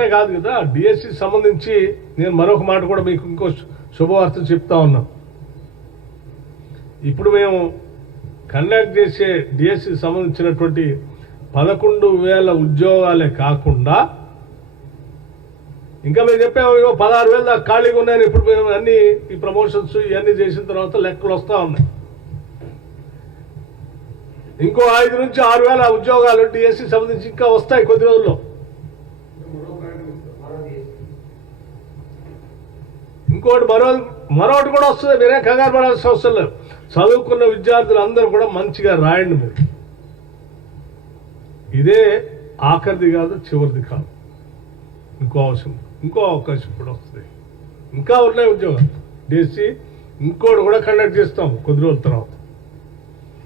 ఒక్కటే కాదు కదా, డిఎస్సి సంబంధించి నేను మరొక మాట కూడా మీకు ఇంకో శుభవార్త చెప్తా ఉన్నాం. ఇప్పుడు మేము కండక్ట్ చేసే డిఎస్సి సంబంధించినటువంటి 11,000 ఉద్యోగాలే కాకుండా ఇంకా మేము చెప్పాము 16,000 దాకా ఖాళీగా ఉన్నాయని. ఇప్పుడు మేము అన్ని ఈ ప్రమోషన్స్ ఇవన్నీ చేసిన తర్వాత లెక్కలు వస్తూ ఉన్నాయి. ఇంకో 5 నుంచి 6,000 ఉద్యోగాలు డిఎస్సి సంబంధించి ఇంకా వస్తాయి కొద్ది రోజుల్లో. ఇంకోటి మరొకటి కూడా వస్తుంది. మీరే కంగారు పడాల్సిన అవసరం లేదు. చదువుకున్న విద్యార్థులు అందరూ కూడా మంచిగా రాయండి. మీరు ఇదే ఆఖరిది కాదు, చివరిది కాదు. ఇంకో అవకాశం కూడా వస్తుంది. ఇంకా ఉన్నాయి ఉద్యోగాలు డిఎస్సి. ఇంకోటి కూడా కండక్ట్ చేస్తాం కొద్ది రోజుల తర్వాత.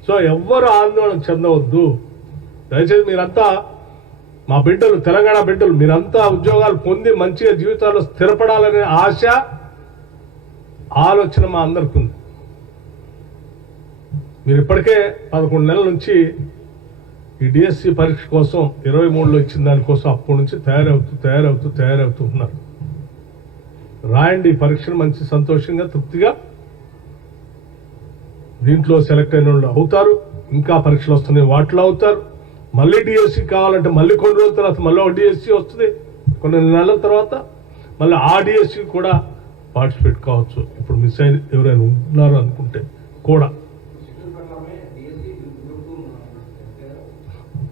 సో ఎవ్వరు ఆందోళన చెందవద్దు. దయచేసి మీరంతా మా బిడ్డలు, తెలంగాణ బిడ్డలు, మీరంతా ఉద్యోగాలు పొంది మంచిగా జీవితాల్లో స్థిరపడాలనే ఆశ, ఆలోచన మా అందరికీ ఉంది. మీరు ఇప్పటికే 11 నెలల నుంచి ఈ డిఎస్సి పరీక్ష కోసం 23లో ఇచ్చిన దానికోసం అప్పటి నుంచి తయారవుతూ ఉన్నారు. రాయండి ఈ పరీక్షను మంచి సంతోషంగా, తృప్తిగా. దీంట్లో సెలెక్ట్ అయిన వాళ్ళు అవుతారు. ఇంకా పరీక్షలు వస్తున్నాయి, వాటిలో అవుతారు. మళ్ళీ డిఎస్సి కావాలంటే మళ్ళీ కొన్ని రోజుల తర్వాత మళ్ళీ ఒక డిఎస్సి వస్తుంది. కొన్ని నెలల తర్వాత మళ్ళీ ఆ డిఎస్సి కూడా పార్టిసిపేట్ కావచ్చు. ఇప్పుడు మిస్ అయిన ఎవరైనా ఉన్నారు అనుకుంటే కూడా.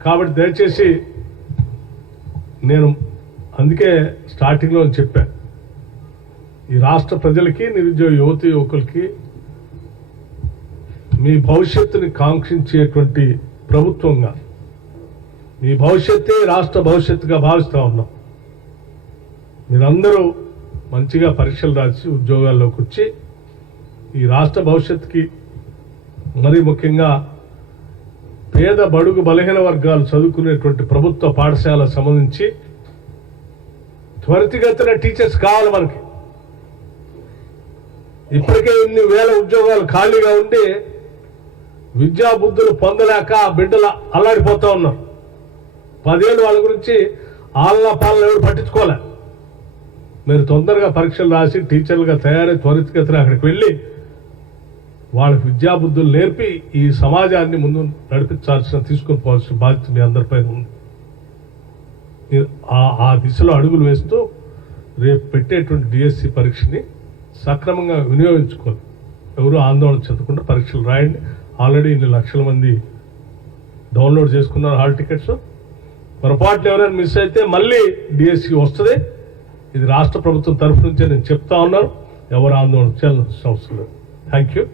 కాబట్టి దయచేసి నేను అందుకే స్టార్టింగ్లో చెప్పాను, ఈ రాష్ట్ర ప్రజలకి, నిరుద్యోగ యువకులకి మీ భవిష్యత్తుని కాంక్షించేటువంటి ప్రభుత్వంగా, మీ భవిష్యత్తే రాష్ట్ర భవిష్యత్తుగా భావిస్తూ ఉన్నాం. మీరందరూ మంచిగా పరీక్షలు రాసి ఉద్యోగాల్లోకి వచ్చి ఈ రాష్ట్ర భవిష్యత్తుకి, మరీ ముఖ్యంగా పేద బడుగు బలహీన వర్గాలు చదువుకునేటువంటి ప్రభుత్వ పాఠశాలకు సంబంధించి త్వరితగతిన టీచర్స్ కావాలి మనకి. ఇప్పటికే ఇన్ని వేల ఉద్యోగాలు ఖాళీగా ఉండి విద్యా బుద్ధులు పొందలేక బిడ్డలు అల్లాడిపోతూ ఉన్నారు. 10 ఏళ్ళు వాళ్ళ గురించి ఆలన పాలన ఎవరు పట్టించుకోలే. మీరు తొందరగా పరీక్షలు రాసి టీచర్లుగా తయారై త్వరితగతిన అక్కడికి వెళ్ళి వాళ్ళకి విద్యాబుద్ధులు నేర్పి ఈ సమాజాన్ని ముందు తీసుకొని పోవాల్సిన బాధ్యత మీ అందరిపై ఉంది. ఆ దిశలో అడుగులు వేస్తూ రేపు పెట్టేటువంటి డిఎస్సి పరీక్షని సక్రమంగా వినియోగించుకోవాలి. ఎవరు ఆందోళన చెందకుండా పరీక్షలు రాయండి. ఆల్రెడీ ఇన్ని లక్షల మంది డౌన్లోడ్ చేసుకున్నారు హాల్ టికెట్స్. పొరపాట్లు ఎవరైనా మిస్ అయితే మళ్ళీ డిఎస్సి వస్తుంది. ఇది రాష్ట్ర ప్రభుత్వం తరఫు నుంచే నేను చెప్తా ఉన్నాను. ఎవరు ఆందోళన చేయాల్సిన అవసరం లేదు. Thank you.